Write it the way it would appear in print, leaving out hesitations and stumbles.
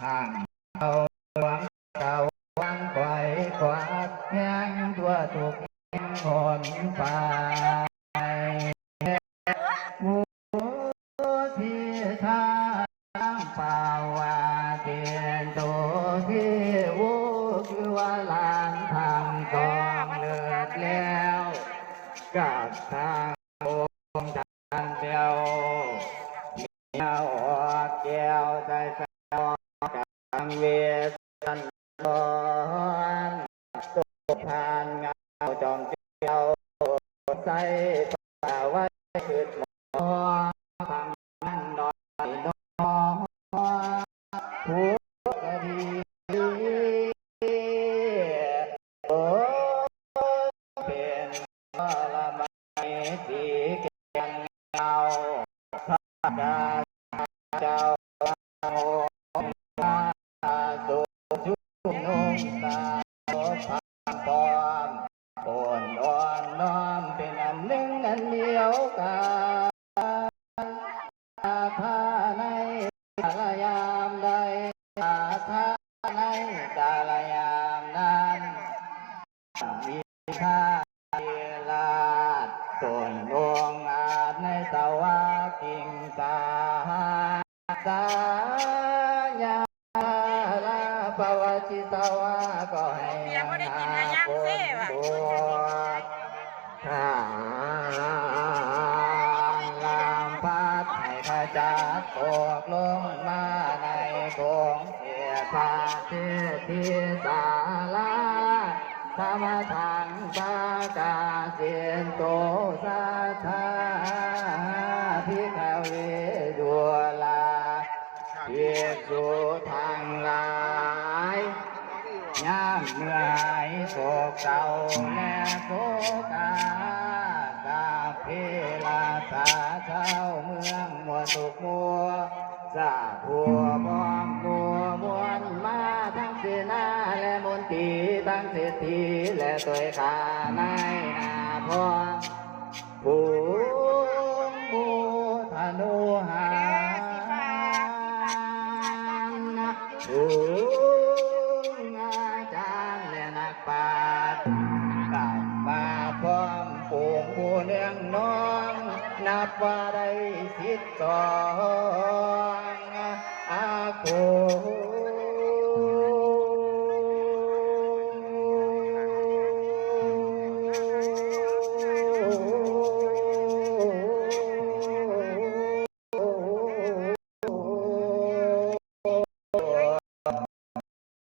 ทางเอาหวังเก่าหวังไขว่คว้าแห้งตัวถูกหอนฝ่ายมูที่ท่าป่าวาเตียนโตที่วูคือว่าลานทางกองเลือดแล้วกับทางองค์จันเดียวมีเอาออกแก้วใจสะกังเวสันตอนตุผ่านเงาจอมเจียวใส่ป่าไว้คือหมอทางนั้นนอนนอนหัวกะดีโอ้เป็นละไม้สีแก่นเงาพระดาเจ้าสุชุนุ่งตาพังปอมอ่อนอ่อนน้อมเป็นอันหนึ่งอันเดียวกันท่าในกาลยามใดท่าในกาลยามนั้นมีท่าเวลาต้นดวงอาจในสวากิ่งตาสายาลาปวจิตวาก็ให้นาปนบวกข้าลามพัดให้ขจัดตกลงมาในกองเสียพาเทที่ศาลาธรรมทางปากาเสียนโตสาธาพิขเวดัวลาเพียสุทางหลายย่างเหนื่อยโศกเศร้าและโศกากาเพลาสาเช้าเมืองมัวสุกมัวสาผัวบอมมัวมวนมาทั้งเสนาและมนตรีทั้งเศรษฐีและตัวขาในนาพอง